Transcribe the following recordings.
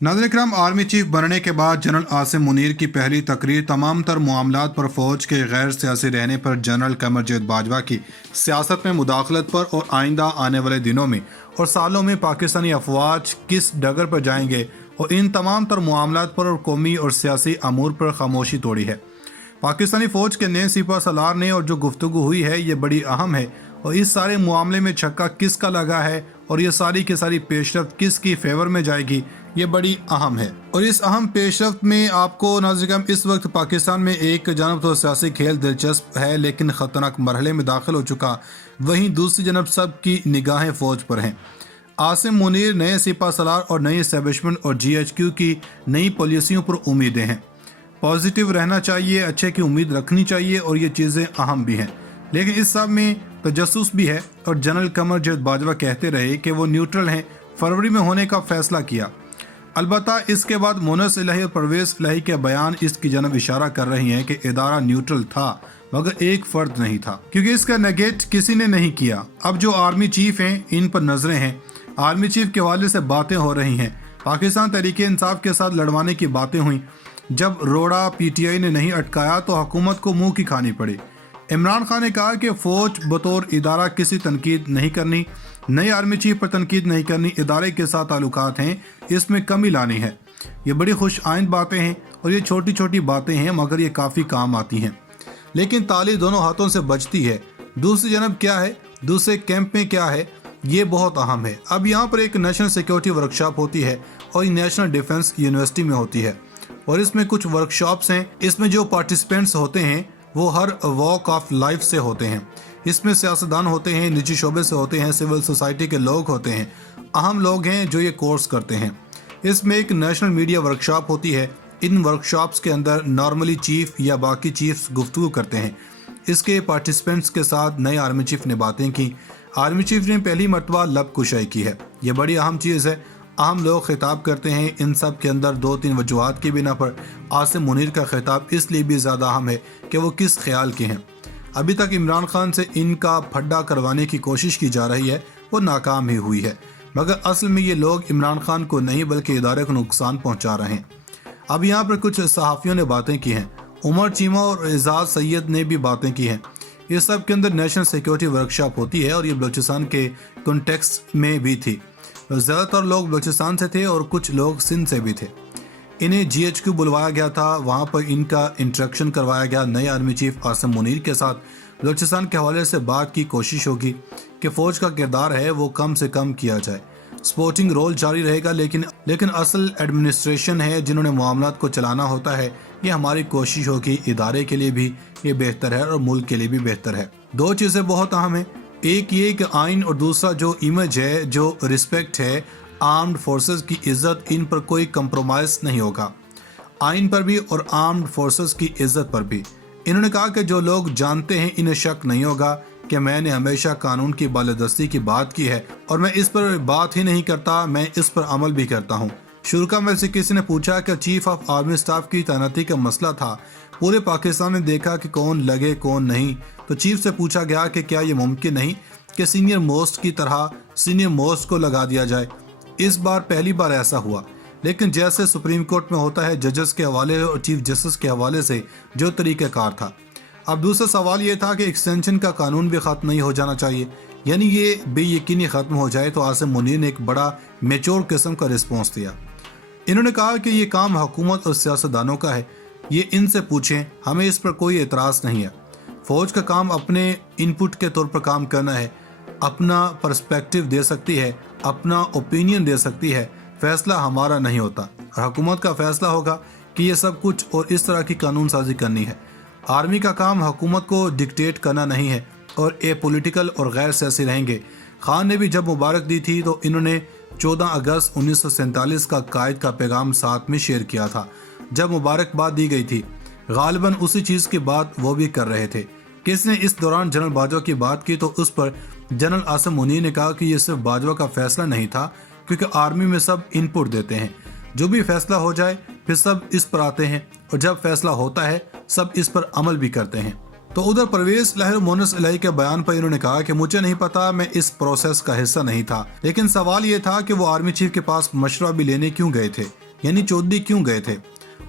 नाज़रीन इकराम, army chief बनने के बाद जनरल आसिम मुनीर की पहली तकरीर तमाम तर मामलात पर फौज के गैर सियासी रहने पर जनरल कमरजावेद बाजवा की सियासत में मुदाखलत पर और आइंदा आने वाले दिनों में और सालों में पाकिस्तानी अफवाज किस डगर पर जाएंगे और इन तमाम तर मामलात पर और कौमी और सियासी अमूर पर खामोशी तोड़ी है। पाकिस्तानी फौज के नए सिपा सलार ने और जो गुफ्तगू हुई है ये बड़ी अहम है और इस सारे मामले में छक्का किसका लगा है और ये सारी की सारी पेशरफ्त किसकी फेवर में जाएगी, ये बड़ी अहम है। और इस अहम पेशरफ्त में आपको नाज़रीन इस वक्त पाकिस्तान में एक जानब तो सियासी खेल दिलचस्प है लेकिन ख़तरनाक मरहले में दाखिल हो चुका, वहीं दूसरी जानब सब की निगाहें फ़ौज पर हैं। आसिम मुनीर नए सिपा सलार और नई एस्टेब्लिशमेंट और GHQ की नई पॉलिसियों पर उम्मीदें हैं। पॉजिटिव रहना चाहिए, अच्छे की उम्मीद रखनी चाहिए और ये चीज़ें अहम भी हैं, लेकिन इस सब में तजस्सुस भी है। और जनरल कमरजावेद बाजवा कहते रहे कि वो न्यूट्रल हैं, फरवरी में होने का फैसला किया। अलबत्ता इसके बाद मोनस इलाही और परवेज इलाही के बयान इसकी जानब इशारा कर रही हैं कि इदारा न्यूट्रल था मगर एक फर्द नहीं था, क्योंकि इसका नेगेट किसी ने नहीं किया। अब जो आर्मी चीफ हैं इन पर नजरें हैं, आर्मी चीफ के हवाले से बातें हो रही हैं। पाकिस्तान तहरीक इंसाफ के साथ लड़वाने की बातें हुई, जब रोड़ा PTI ने नहीं अटकाया तो हुकूमत को मुंह की खानी पड़ी। इमरान खान ने कहा कि फौज बतौर इदारा किसी तनकीद नहीं करनी, नई आर्मी चीफ पर तनकीद नहीं करनी, इदारे के साथ ताल्लुकात हैं इसमें कमी लानी है। ये बड़ी खुश आइंद बातें हैं और ये छोटी छोटी बातें हैं मगर ये काफ़ी काम आती हैं, लेकिन ताली दोनों हाथों से बजती है। दूसरी जानब क्या है, दूसरे कैंप में क्या है, ये बहुत अहम है। अब यहाँ पर एक नेशनल सिक्योरिटी वर्कशॉप होती है और ये नेशनल डिफेंस यूनिवर्सिटी में होती है और इसमें कुछ वर्कशॉप्स हैं। इसमें जो पार्टिसिपेंट्स होते हैं वो हर वॉक ऑफ लाइफ से होते हैं। इसमें सियासतदान होते हैं, निजी शोबे से होते हैं, सिविल सोसाइटी के लोग होते हैं, अहम लोग हैं जो ये कोर्स करते हैं। इसमें एक नेशनल मीडिया वर्कशॉप होती है। इन वर्कशॉप्स के अंदर नॉर्मली चीफ या बाकी चीफ्स गुफ्तगू करते हैं। इसके पार्टिसिपेंट्स के साथ नए आर्मी चीफ ने बातें की। आर्मी चीफ ने पहली मरतबा लब कुशाई की है, ये बड़ी अहम चीज़ है। अहम लोग खिताब करते हैं। इन सब के अंदर 2-3 वजूहात की बिना पर आसिम मुनीर का खिताब इसलिए भी ज़्यादा अहम है कि वो किस ख्याल के हैं। अभी तक इमरान खान से इनका फड्डा करवाने की कोशिश की जा रही है, वो नाकाम ही हुई है, मगर असल में ये लोग इमरान खान को नहीं बल्कि इदारे को नुकसान पहुँचा रहे हैं। अब यहाँ पर कुछ सहाफ़ियों ने बातें की हैं, उमर चीमा और एजाज सैयद ने भी बातें की हैं। ये सब के अंदर नेशनल सिक्योरिटी वर्कशॉप होती है और ये बलूचिस्तान के कॉन्टेक्स्ट में भी थी। ज़्यादातर लोग बलूचिस्तान से थे और कुछ लोग सिंध से भी थे। इन्हें GHQ बुलवाया गया था, वहाँ पर इनका इंटरेक्शन करवाया गया नए आर्मी चीफ आसिम मुनीर के साथ। बलूचिस्तान के हवाले से बात की कोशिश होगी कि फ़ौज का किरदार है वो कम से कम किया जाए। सपोर्टिंग रोल जारी रहेगा, लेकिन असल एडमिनिस्ट्रेशन है जिन्होंने मामलात को चलाना होता है। ये हमारी कोशिश होगी, इदारे के लिए भी ये बेहतर है और मुल्क के लिए भी बेहतर है। दो चीज़ें बहुत अहम हैं, एक ये कि आइन और दूसरा जो इमेज है, जो रिस्पेक्ट है, आर्म्ड फोर्सेस की इज़्ज़त, इन पर कोई कंप्रोमाइज़ नहीं होगा, आइन पर भी और आर्म्ड फोर्सेस की इज़्ज़त पर भी। इन्होंने कहा कि जो लोग जानते हैं इन्हें शक नहीं होगा कि मैंने हमेशा कानून की बालादस्ती की बात की है और मैं इस पर बात ही नहीं करता, मैं इस पर अमल भी करता हूँ। शुरुका में से किसी ने पूछा कि चीफ ऑफ आर्मी स्टाफ की तैनाती का मसला था, पूरे पाकिस्तान ने देखा कि कौन लगे कौन नहीं, तो चीफ से पूछा गया कि क्या ये मुमकिन नहीं कि सीनियर मोस्ट की तरह सीनियर मोस्ट को लगा दिया जाए। इस बार पहली बार ऐसा हुआ, लेकिन जैसे सुप्रीम कोर्ट में होता है जजेस के हवाले और चीफ जस्टिस के हवाले से जो तरीक़ाकार था। अब दूसरा सवाल ये था कि एक्सटेंशन का कानून भी ख़त्म नहीं हो जाना चाहिए, यानी ये बेयकीनी ख़त्म हो जाए। तो आसिम मुनीर ने एक बड़ा मेच्योर किस्म का रिस्पॉन्स दिया। इन्होंने कहा कि ये काम हुकूमत और सियासतदानों का है, ये इनसे पूछें, हमें इस पर कोई एतराज़ नहीं है। फ़ौज का काम अपने इनपुट के तौर पर काम करना है, अपना पर्सपेक्टिव दे सकती है, अपना ओपिनियन दे सकती है, फैसला हमारा नहीं होता और हुकूमत का फैसला होगा कि ये सब कुछ और इस तरह की कानून साजी करनी है। आर्मी का काम हुकूमत को डिक्टेट करना नहीं है और ए पॉलिटिकल और गैर सियासी रहेंगे। खान ने भी जब मुबारक दी थी तो इन्होंने 14 अगस्त 1947 का कायद का पैगाम साथ में शेयर किया था जब मुबारकबाद दी गई थी। गालिबन उसी चीज़ की बात वो भी कर रहे थे। किसने इस दौरान जनरल बाजवा की बात की तो उस पर जनरल आसिम मुनीर ने कहा कि ये सिर्फ बाजवा का फैसला नहीं था, क्योंकि आर्मी में सब इनपुट देते हैं, जो भी फैसला हो जाए फिर सब इस पर आते हैं और जब फैसला होता है सब इस पर अमल भी करते हैं। तो उधर परवेज लहर मोनस इलाही के बयान पर इन्होंने कहा कि मुझे नहीं पता, मैं इस प्रोसेस का हिस्सा नहीं था, लेकिन सवाल ये था कि वो आर्मी चीफ के पास मशवरा भी लेने क्यों गए थे। یعنی چودھری کیوں گئے تھے؟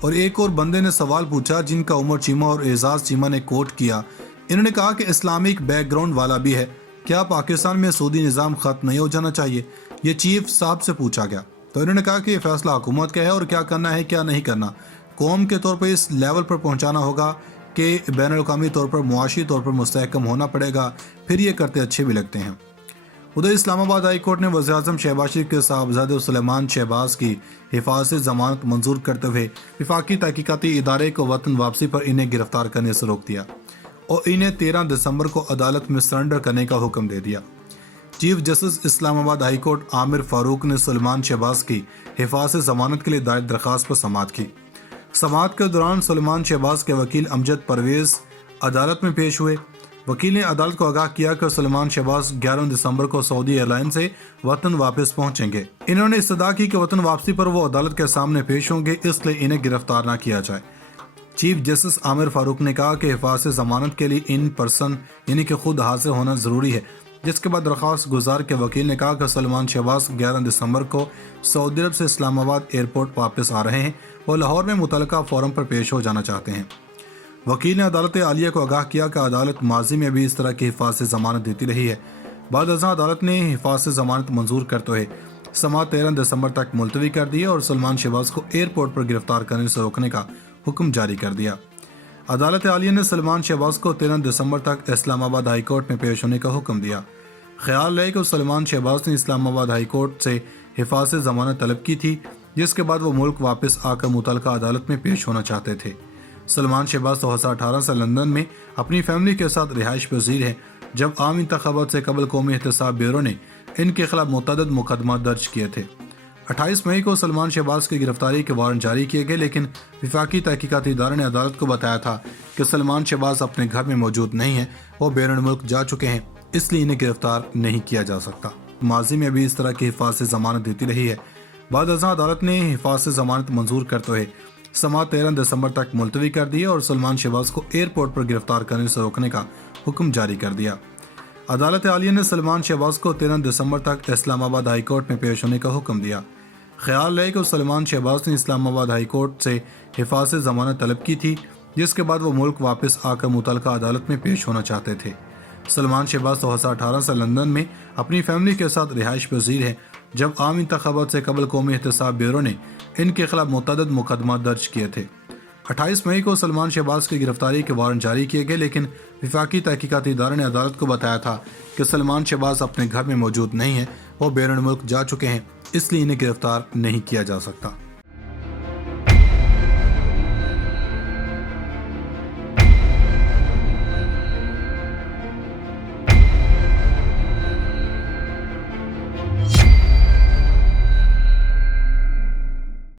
اور ایک اور بندے نے سوال پوچھا جن کا عمر چیمہ اور اعزاز چیمہ نے کوٹ کیا۔ انہوں نے کہا کہ اسلامک بیک گراؤنڈ والا بھی ہے، کیا پاکستان میں سعودی نظام ختم نہیں ہو جانا چاہیے؟ یہ چیف صاحب سے پوچھا گیا تو انہوں نے کہا کہ یہ فیصلہ حکومت کا ہے اور کیا کرنا ہے کیا نہیں کرنا قوم کے طور پر اس لیول پر پہنچانا ہوگا کہ بین الاقوامی طور پر معاشی طور پر مستحکم ہونا پڑے گا، پھر یہ کرتے اچھے بھی لگتے ہیں۔ ادھر اسلام آباد ہائی کورٹ نے وزیر اعظم شہباز شریف کے صاحبزادے سلیمان شہباز کی حفاظتی ضمانت منظور کرتے ہوئے وفاقی تحقیقاتی ادارے کو وطن واپسی پر انہیں گرفتار کرنے سے روک دیا اور انہیں 13 دسمبر کو عدالت میں سرنڈر کرنے کا حکم دے دیا۔ چیف جسٹس اسلام آباد ہائی کورٹ عامر فاروق نے سلیمان شہباز کی حفاظتی ضمانت کے لیے دائر درخواست پر سماعت کی۔ سماعت کے دوران سلیمان شہباز کے وکیل امجد پرویز عدالت میں پیش ہوئے۔ وکیل نے عدالت کو آگاہ کیا کہ سلیمان شہباز 11 دسمبر کو سعودی ایئر لائن سے وطن واپس پہنچیں گے۔ انہوں نے استدعا کی کہ وطن واپسی پر وہ عدالت کے سامنے پیش ہوں گے، اس لیے انہیں گرفتار نہ کیا جائے۔ چیف جسٹس عامر فاروق نے کہا کہ حفاظتی ضمانت کے لیے ان پرسن یعنی کہ خود حاضر ہونا ضروری ہے، جس کے بعد درخواست گزار کے وکیل نے کہا کہ سلیمان شہباز 11 دسمبر کو سعودی عرب سے اسلام آباد ایئرپورٹ واپس آ رہے ہیں اور لاہور میں متعلقہ فورم پر پیش ہو جانا چاہتے ہیں۔ وکیل نے عدالت عالیہ کو آگاہ کیا کہ عدالت ماضی میں بھی اس طرح کی حفاظتی ضمانت دیتی رہی ہے۔ بعد ازاں عدالت نے حفاظتی ضمانت منظور کرتے ہوئے سماعت 13 دسمبر تک ملتوی کر دی اور سلیمان شہباز کو ایئرپورٹ پر گرفتار کرنے سے روکنے کا حکم جاری کر دیا۔ عدالت عالیہ نے سلیمان شہباز کو 13 دسمبر تک اسلام آباد ہائی کورٹ میں پیش ہونے کا حکم دیا۔ خیال ہے کہ سلیمان شہباز نے اسلام آباد ہائی کورٹ سے حفاظتی ضمانت طلب کی تھی، جس کے بعد وہ ملک واپس آ کر متعلقہ عدالت میں پیش ہونا چاہتے تھے۔ سلیمان شہباز 2018 سے لندن میں اپنی فیملی کے ساتھ رہائش پذیر ہیں، جب عام انتخابات سے قبل قومی احتساب بیورو نے ان کے خلاف متعدد مقدمات درج کیے تھے۔ 28 مئی کو سلیمان شہباز کی گرفتاری کے وارنٹ جاری کیے گئے، لیکن وفاقی تحقیقاتی ادارے نے عدالت کو بتایا تھا کہ سلیمان شہباز اپنے گھر میں موجود نہیں ہیں، وہ بیرون ملک جا چکے ہیں، اس لیے انہیں گرفتار نہیں کیا جا سکتا۔ ماضی میں بھی اس طرح کی حفاظتی ضمانت دیتی رہی ہے۔ بعد ازاں عدالت نے حفاظتی ضمانت منظور کرتے ہوئے سماعت 13 دسمبر تک ملتوی کر دی اور سلیمان شہباز کو ایئرپورٹ پر گرفتار کرنے سے روکنے کا حکم جاری کر دیا۔ عدالت عالیہ نے سلیمان شہباز کو 13 دسمبر تک اسلام آباد ہائی کورٹ میں پیش ہونے کا حکم دیا۔ خیال ہے کہ سلیمان شہباز نے اسلام آباد ہائی کورٹ سے حفاظتی ضمانت طلب کی تھی، جس کے بعد وہ ملک واپس آ کر متعلقہ عدالت میں پیش ہونا چاہتے تھے۔ سلیمان شہباز 2018 سے لندن میں اپنی فیملی کے ساتھ رہائش پذیر ہیں، جب عام انتخابات سے قبل قومی احتساب بیورو نے ان کے خلاف متعدد مقدمات درج کیے تھے۔ 28 مئی کو سلیمان شہباز کی گرفتاری کے وارنٹ جاری کیے گئے، لیکن وفاقی تحقیقاتی ادارے نے عدالت کو بتایا تھا کہ سلیمان شہباز اپنے گھر میں موجود نہیں ہیں، وہ بیرون ملک جا چکے ہیں، اس لیے انہیں گرفتار نہیں کیا جا سکتا۔